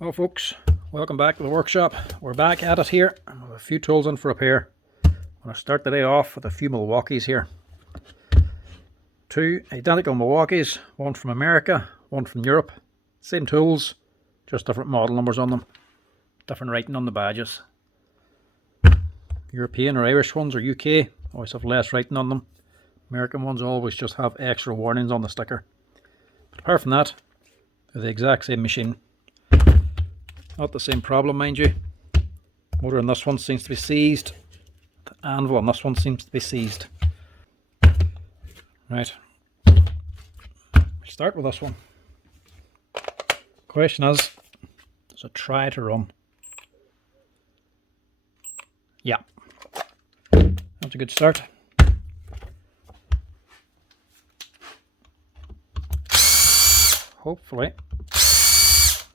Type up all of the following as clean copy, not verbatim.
Well folks, welcome back to the workshop. We're back at it here with a few tools in for repair. I'm going to start the day off with a few Milwaukees here. Two identical Milwaukees, one from America, one from Europe. Same tools, just different model numbers on them. Different writing on the badges. European or Irish ones or UK always have less writing on them. American ones always just have extra warnings on the sticker. But apart from that, they're the exact same machine. Not the same problem, mind you. Motor on this one seems to be seized. The anvil on this one seems to be seized. Right. Start with this one. Question is, does it try to run? Yeah. That's a good start. Hopefully,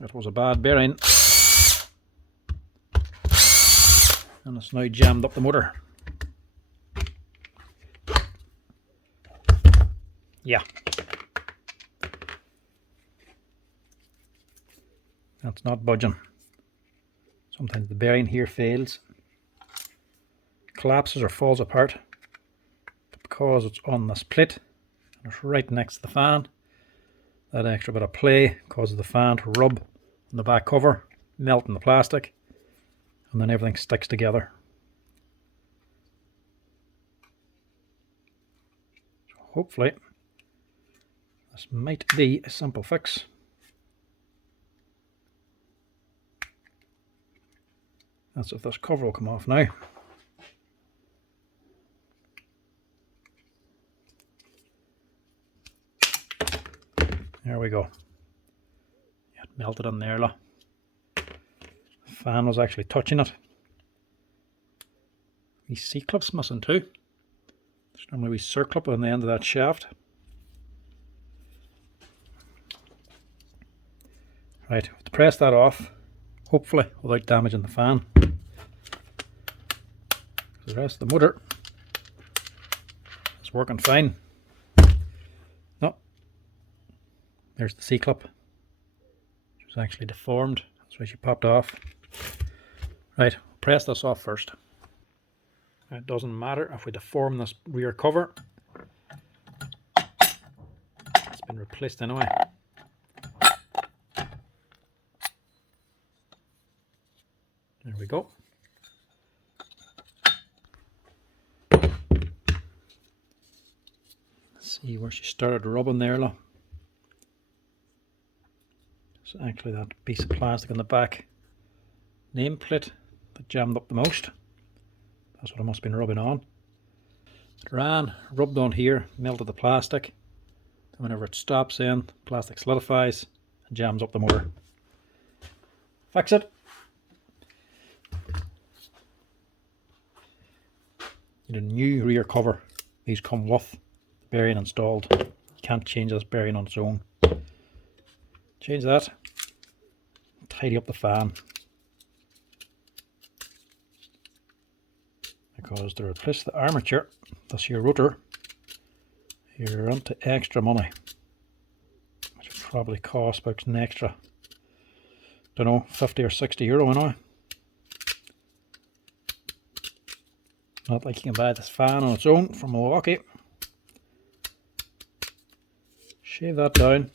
it was a bad bearing. And it's now jammed up the motor. Yeah. That's not budging. Sometimes the bearing here fails, collapses or falls apart. But because it's on this plate and it's right next to the fan, that extra bit of play causes the fan to rub on the back cover, melting the plastic, and then everything sticks together. So hopefully this might be a simple fix. That's if this cover will come off now. There we go. It melted on there, look. The fan was actually touching it. These C-clips missing too. There's normally a wee circlip on the end of that shaft. Right, to press that off, hopefully without damaging the fan. The rest of the motor is working fine. No, there's the C-clip. It was actually deformed, that's why she popped off. Right, press this off first. It doesn't matter if we deform this rear cover. It's been replaced anyway. There we go. Let's see where she started rubbing there, look. It's actually that piece of plastic on the back nameplate that jammed up the most. That's what it must have been rubbing on. It ran, rubbed on here, melted the plastic. Then whenever it stops in, the plastic solidifies and jams up the motor. Fix it. You need a new rear cover. These come with the bearing installed. You can't change this bearing on its own. Change that. Tidy up the fan. Because to replace the armature, this here rotor, you're into extra money, which will probably cost about an extra, don't know, 50 or 60 euro now. Not like you can buy this fan on its own from Milwaukee. Shave that down.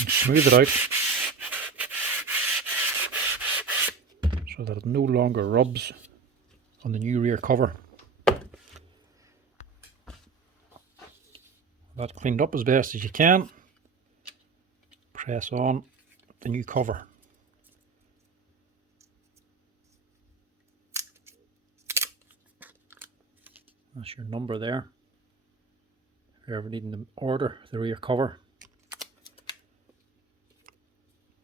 And smooth it out so that it no longer rubs on the new rear cover. That cleaned up as best as you can. Press on the new cover. That's your number there. If you're ever needing to order the rear cover,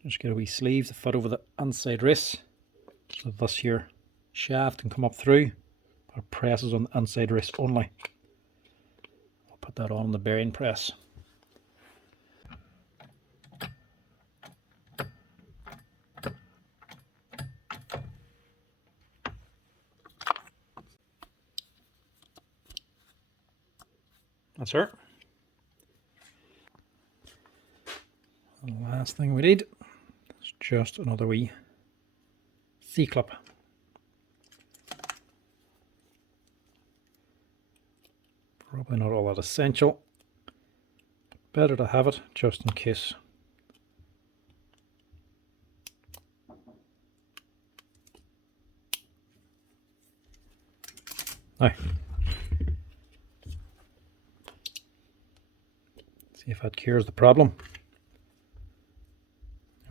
just get a wee sleeve to fit over the inside race so this here shaft can come up through, but it presses on the inside race only. I'll put that on the bearing press. That's her. The last thing we need is just another wee C-clip. Probably not all that essential. Better to have it just in case. Now, see if that cures the problem.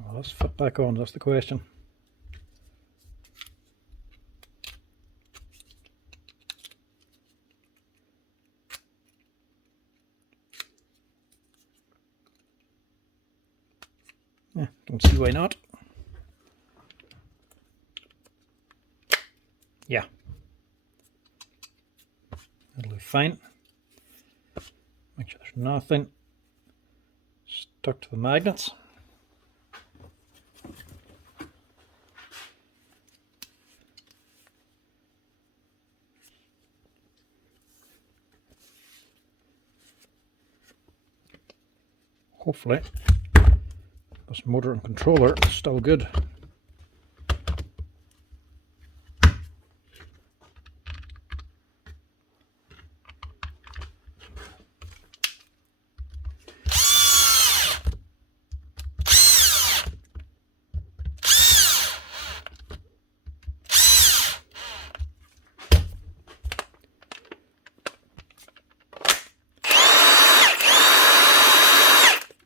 Well, let's fit back on, that's the question. Yeah, don't see why not. Yeah, that'll be fine. Make sure there's nothing stuck to the magnets. Hopefully this motor and controller is still good.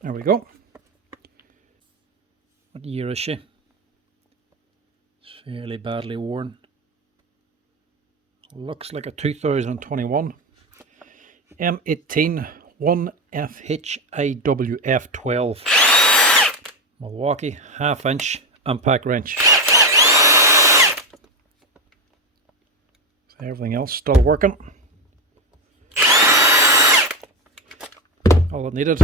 There we go. What year is she? It's fairly badly worn. Looks like a 2021 M18 ONEFHIWF12 Milwaukee 1/2-inch impact wrench. Everything else still working. All it needed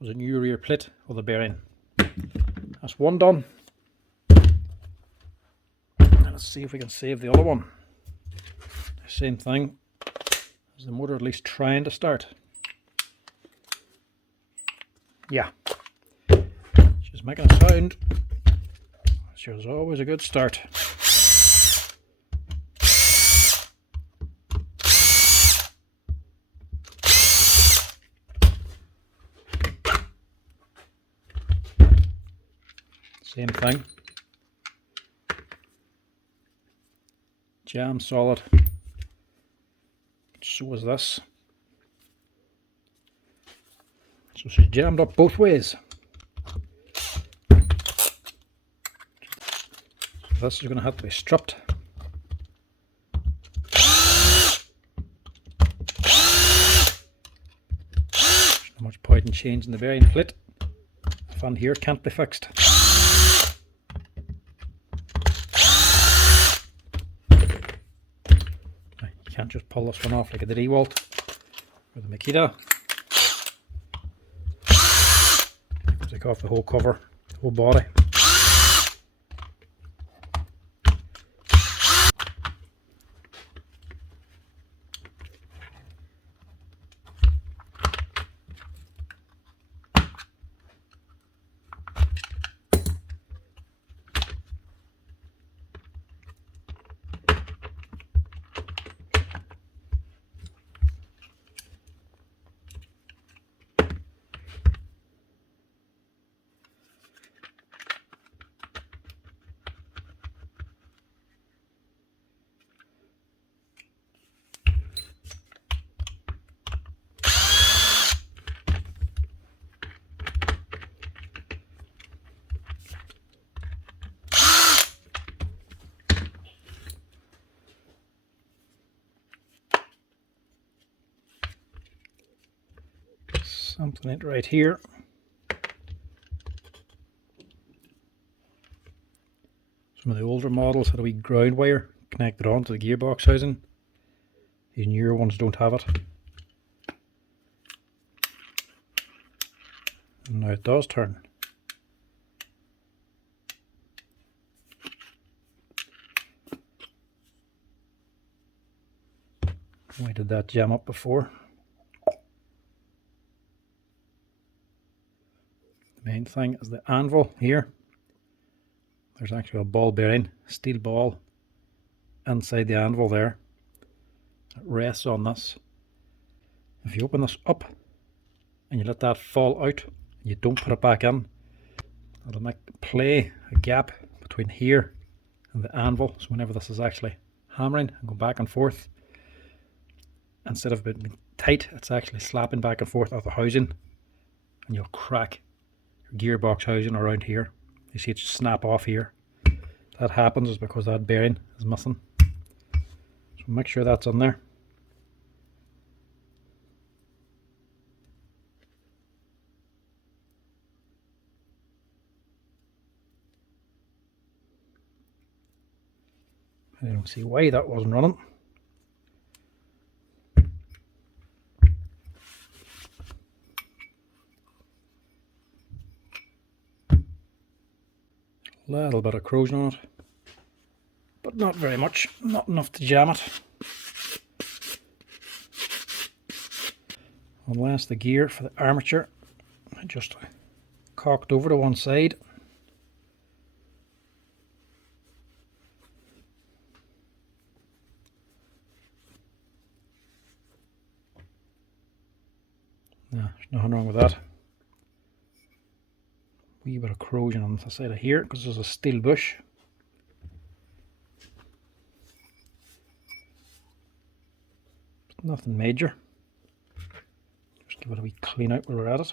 was a new rear plate of the bearing. That's one done. And let's see if we can save the other one. Same thing as the motor, at least trying to start. Yeah, she's making a sound. Sure, is always a good start. Same thing. Jam solid. So is this. So she's jammed up both ways. So this is going to have to be stripped. There's not much point in changing the bearing plate. The fan here can't be fixed. You can't just pull this one off like I did Ewalt or the Makita. Take off the whole cover, the whole body. Something it right here. Some of the older models had a wee ground wire connected onto the gearbox housing. These newer ones don't have it. And now it does turn. Why did that jam up before? The main thing is the anvil here. There's actually a ball bearing, steel ball, inside the anvil there. It rests on this. If you open this up and you let that fall out, you don't put it back in, it'll make play a gap between here and the anvil. So whenever this is actually hammering and going back and forth, instead of being tight, it's actually slapping back and forth at the housing, and you'll crack your gearbox housing around here. You see it just snap off here. That happens is because that bearing is missing. So make sure that's in there. I don't see why that wasn't running. A little bit of corrosion on it, but not very much, not enough to jam it. Unless the gear for the armature just cocked over to one side. No, there's nothing wrong with that. Wee bit of corrosion on the side of here because there's a steel bush. But nothing major. Just give it a wee clean out while we're at it.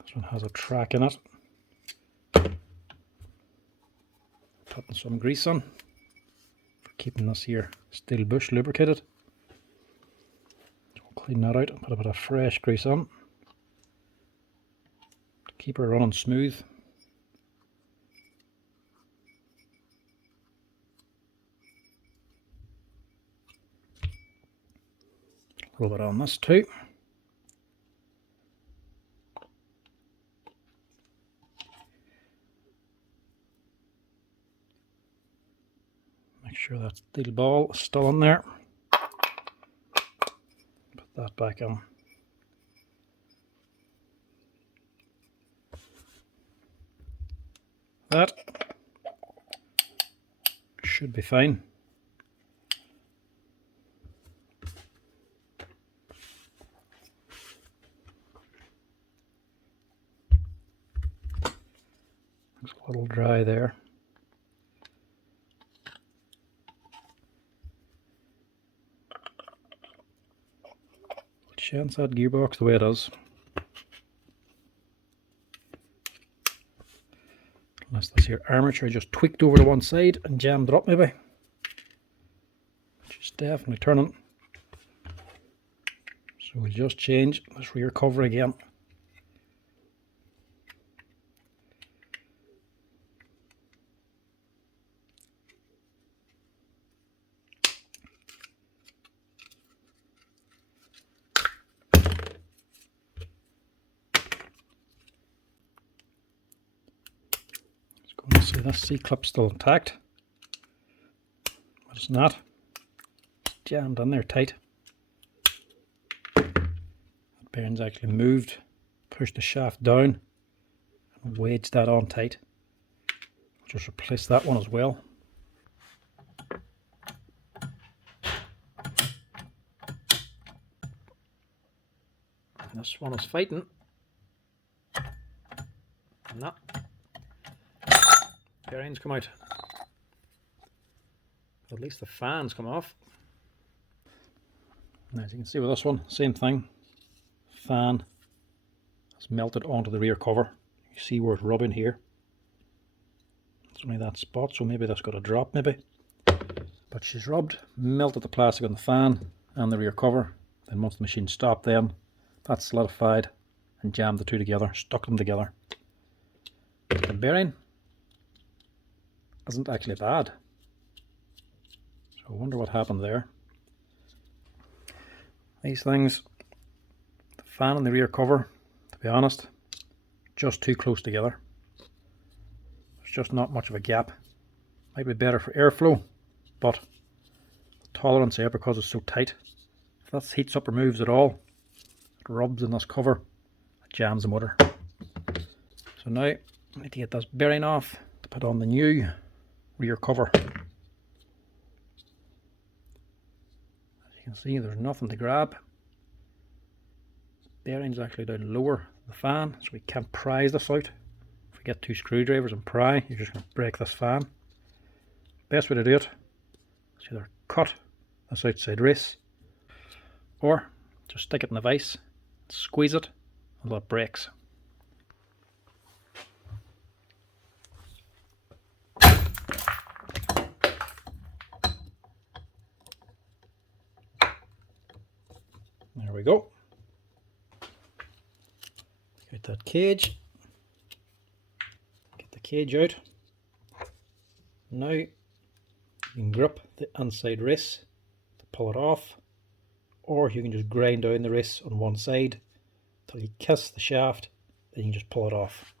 This one has a track in it. Putting some grease on for keeping this here steel bush lubricated. So we'll clean that out and put a bit of fresh grease on to keep her running smooth. A little bit on this too. Make sure that steel ball is still in there. Put that back in. That should be fine. Looks a little dry there. Chance that gearbox the way it is. Unless this here armature just tweaked over to one side and jammed it up maybe. Which is definitely turning. So we'll just change this rear cover again. See, this C-clip's still intact, but it's not. It's jammed in there tight. That bearing's actually moved, pushed the shaft down, and wedged that on tight. Just replace that one as well. And this one is fighting. No. Bearings come out. At least the fans come off. And as you can see with this one, same thing. Fan has melted onto the rear cover. You see where it's rubbing here. It's only that spot, so maybe that's got a drop maybe. But she's rubbed, melted the plastic on the fan and the rear cover. Then once the machine stopped then, that's solidified and jammed the two together, stuck them together. The bearing isn't actually bad. So I wonder what happened there. These things, the fan and the rear cover, to be honest, just too close together. There's just not much of a gap. Might be better for airflow, but the tolerance there, because it's so tight, if that heats up or moves at all, it rubs in this cover, it jams the motor. So now I need to get this bearing off to put on the new rear cover. As you can see, there's nothing to grab. The bearing's actually down lower the fan, so we can't prise this out. If we get two screwdrivers and pry, you're just going to break this fan. Best way to do it is either cut this outside race, or just stick it in the vise, squeeze it until it breaks. There we go. Get that cage. Get the cage out. Now you can grip the inside race to pull it off, or you can just grind down the race on one side until you kiss the shaft, then you can just pull it off.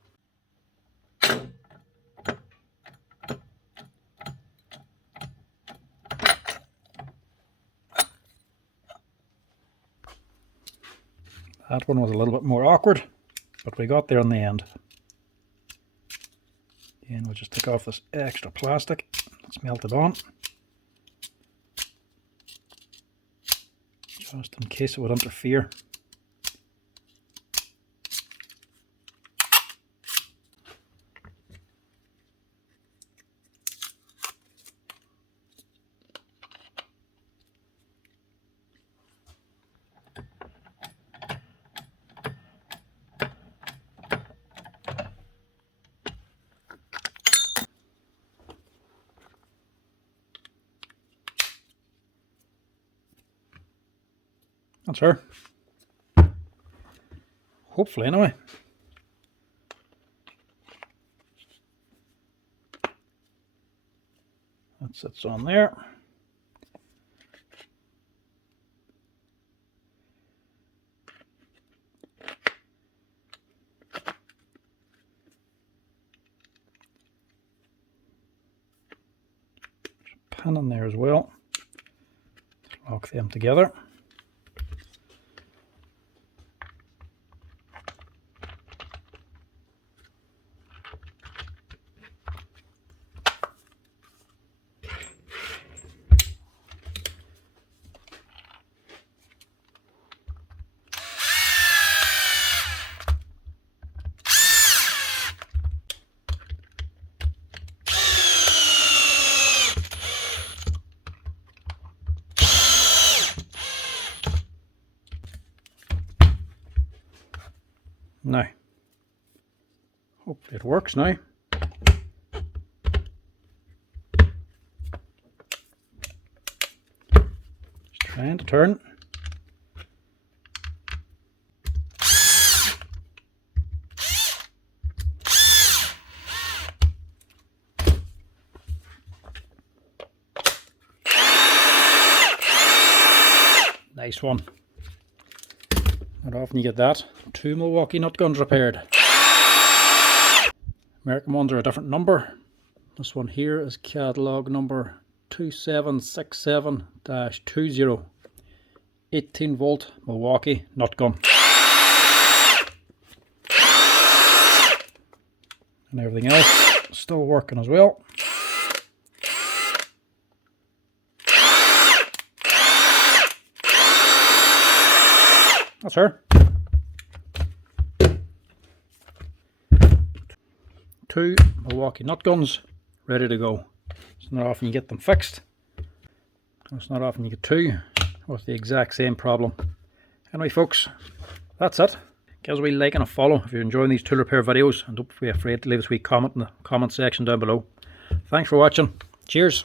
That one was a little bit more awkward, but we got there in the end. And we'll just take off this extra plastic. Let's melt it on, just in case it would interfere. That's her. Hopefully, anyway. That sits on there. There's a pin in there as well. Lock them together. Now, hopefully it works now. Just trying to turn. Nice one. Not often you get that. 2 Milwaukee nut guns repaired. American ones are a different number. This one here is catalog number 2767-20. 18 volt Milwaukee nut gun. And everything else still working as well. That's her. 2 Milwaukee nut guns ready to go. It's not often you get them fixed. It's not often you get 2 with the exact same problem. Anyway folks, that's it. Give us a wee like and a follow if you're enjoying these tool repair videos, and don't be afraid to leave us a wee comment in the comment section down below. Thanks for watching. Cheers.